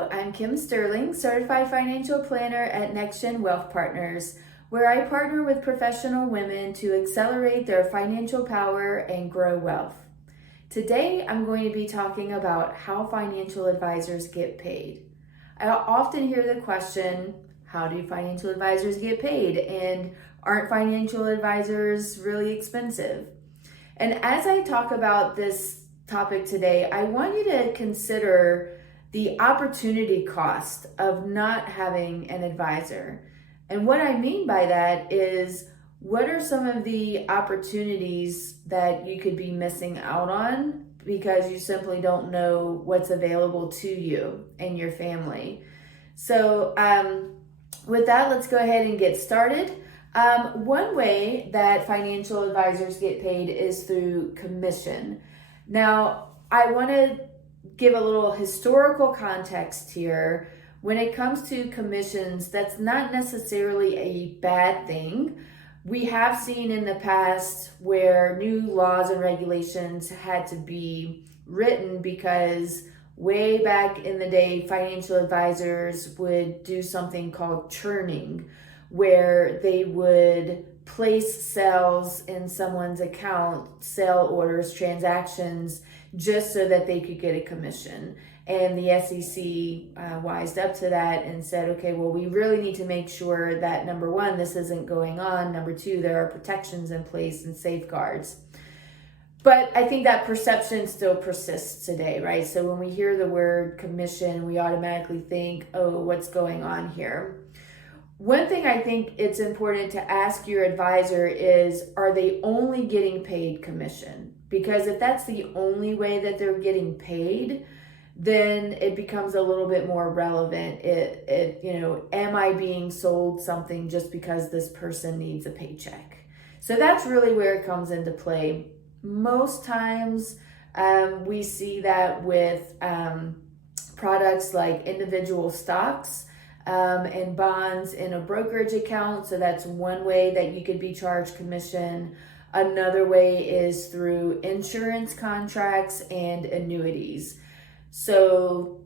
Hello, I'm Kim Stirling, Certified Financial Planner at NextGen Wealth Partners, where I partner with professional women to accelerate their financial power and grow wealth. Today, I'm going to be talking about how financial advisors get paid. I often hear the question, how do financial advisors get paid? And aren't financial advisors really expensive? And as I talk about this topic today, I want you to consider the opportunity cost of not having an advisor. And what I mean by that is, what are some of the opportunities that you could be missing out on because you simply don't know what's available to you and your family? So with that, let's go ahead and get started. One way that financial advisors get paid is through commission. Now, I want to give a little historical context here. When it comes to commissions, that's not necessarily a bad thing. We have seen in the past where new laws and regulations had to be written because way back in the day, financial advisors would do something called churning, where they would place sales in someone's account, sale orders, transactions, just so that they could get a commission. And the SEC wised up to that and said, okay, well, we really need to make sure that, number one, this isn't going on. Number two, there are protections in place and safeguards. But I think that perception still persists today, right? So when we hear the word commission, we automatically think, oh, what's going on here? One thing I think it's important to ask your advisor is, are they only getting paid commission? Because if that's the only way that they're getting paid, then it becomes a little bit more relevant. Am I being sold something just because this person needs a paycheck? So that's really where it comes into play. Most times we see that with products like individual stocks and bonds in a brokerage account. So that's one way that you could be charged commission. Another way is through insurance contracts and annuities. So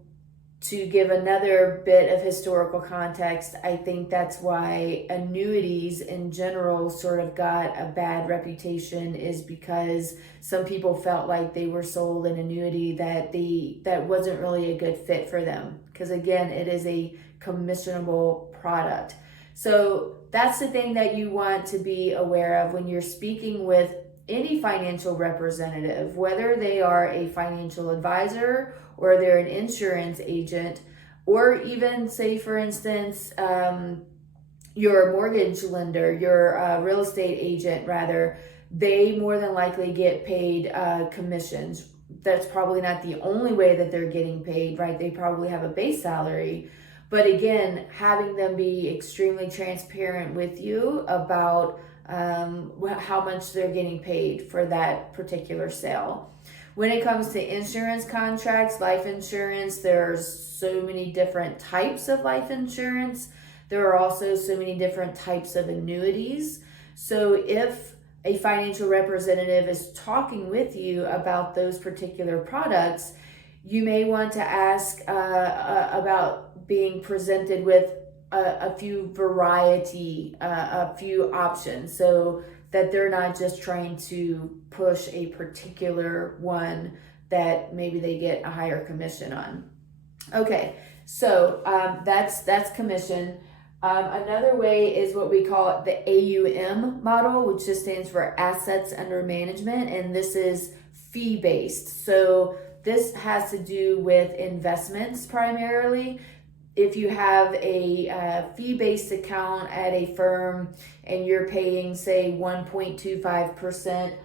to give another bit of historical context, I think that's why annuities in general sort of got a bad reputation, is because some people felt like they were sold an annuity that wasn't really a good fit for them. Because again, it is a commissionable product. So that's the thing that you want to be aware of when you're speaking with any financial representative, whether they are a financial advisor or they're an insurance agent, or even, say, for instance, your mortgage lender, your real estate agent, rather, they more than likely get paid commissions. That's probably not the only way that they're getting paid, right? They probably have a base salary. But again, having them be extremely transparent with you about how much they're getting paid for that particular sale. When it comes to insurance contracts, life insurance, there's so many different types of life insurance. There are also so many different types of annuities. So if a financial representative is talking with you about those particular products, you may want to ask about being presented with a few options, so that they're not just trying to push a particular one that maybe they get a higher commission on. Okay, so that's commission. Another way is what we call the AUM model, which just stands for assets under management, and this is fee-based. So this has to do with investments primarily. If you have a fee-based account at a firm and you're paying, say, 1.25%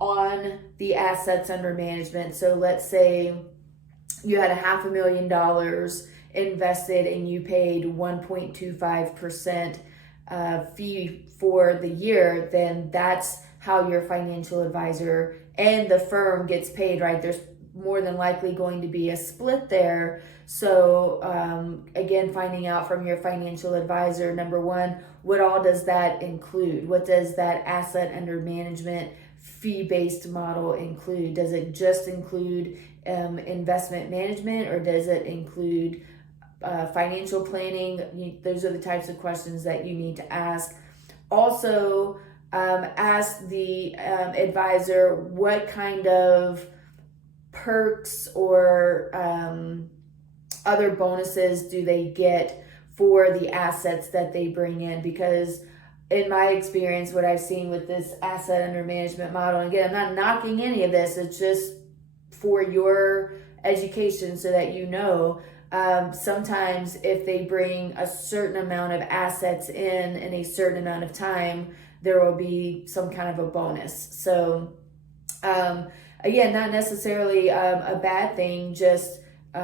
on the assets under management. So let's say you had $500,000 invested and you paid 1.25% fee for the year, then that's how your financial advisor and the firm gets paid, right? There's more than likely going to be a split there. So again, finding out from your financial advisor, number one, what all does that include? What does that asset under management fee-based model include? Does it just include investment management, or does it include financial planning, those are the types of questions that you need to ask. Also, ask the advisor what kind of perks or other bonuses do they get for the assets that they bring in, because in my experience, what I've seen with this asset under management model, and again, I'm not knocking any of this, it's just for your education so that you know, sometimes if they bring a certain amount of assets in a certain amount of time, there will be some kind of a bonus. So again, not necessarily a bad thing, just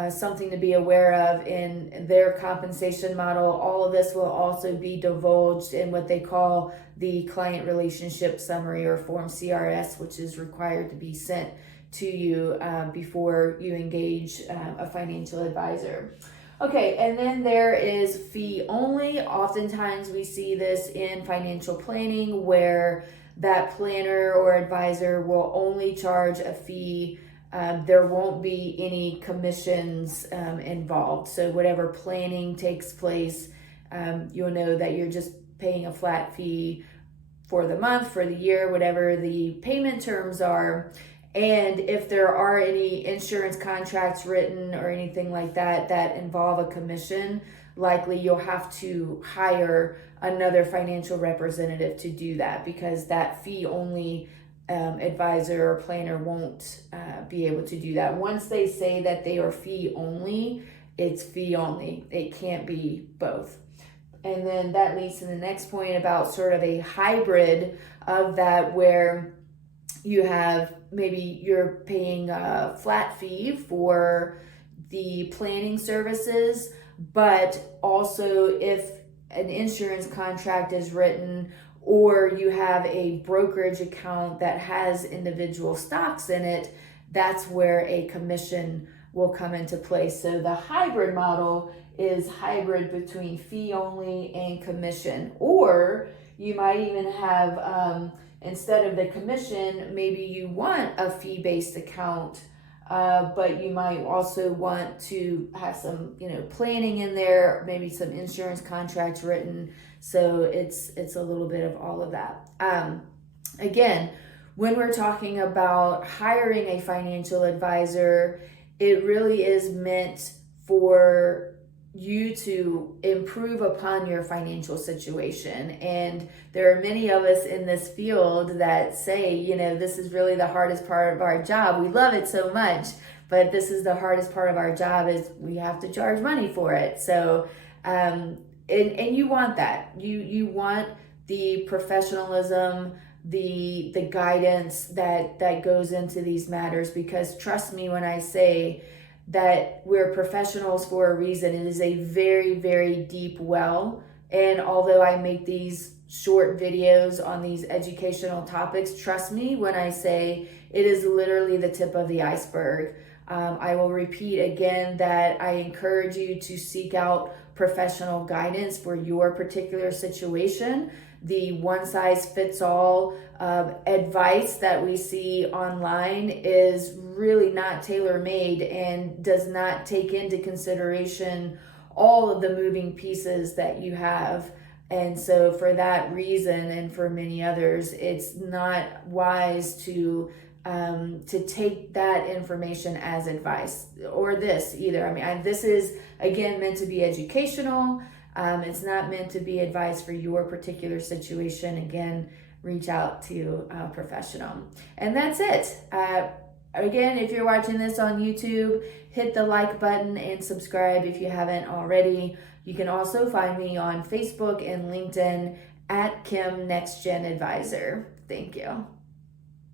something to be aware of in their compensation model. All of this will also be divulged in what they call the client relationship summary, or form CRS, which is required to be sent to you before you engage a financial advisor. Okay, and then there is fee only. Oftentimes we see this in financial planning where that planner or advisor will only charge a fee. There won't be any commissions involved. So whatever planning takes place, you'll know that you're just paying a flat fee for the month, for the year, whatever the payment terms are. And if there are any insurance contracts written or anything like that that involve a commission, likely you'll have to hire another financial representative to do that, because that fee only advisor or planner won't be able to do that. Once they say that they are fee only, it's fee only. It can't be both. And then that leads to the next point about sort of a hybrid of that, where you have maybe you're paying a flat fee for the planning services, but also if an insurance contract is written, or you have a brokerage account that has individual stocks in it, that's where a commission will come into place. So the hybrid model is hybrid between fee only and commission. Or you might even have, instead of the commission, maybe you want a fee-based account, but you might also want to have some, planning in there, maybe some insurance contracts written. So it's a little bit of all of that. Again, when we're talking about hiring a financial advisor, it really is meant for you to improve upon your financial situation. And there are many of us in this field that say, this is really the hardest part of our job. We love it so much, but this is the hardest part of our job, is we have to charge money for it. So, and you want that. You want the professionalism, the guidance that goes into these matters, because trust me when I say that we're professionals for a reason. It is a very, very deep well. And although I make these short videos on these educational topics, trust me when I say it is literally the tip of the iceberg. I will repeat again that I encourage you to seek out professional guidance for your particular situation. The one-size-fits-all advice that we see online is really not tailor-made and does not take into consideration all of the moving pieces that you have. And so for that reason, and for many others, it's not wise to take that information as advice, or this either. This is, again, meant to be educational. It's not meant to be advice for your particular situation. Again, reach out to a professional. And that's it. Again, if you're watching this on YouTube, hit the like button and subscribe if you haven't already. You can also find me on Facebook and LinkedIn at Kim Next Gen Advisor. Thank you.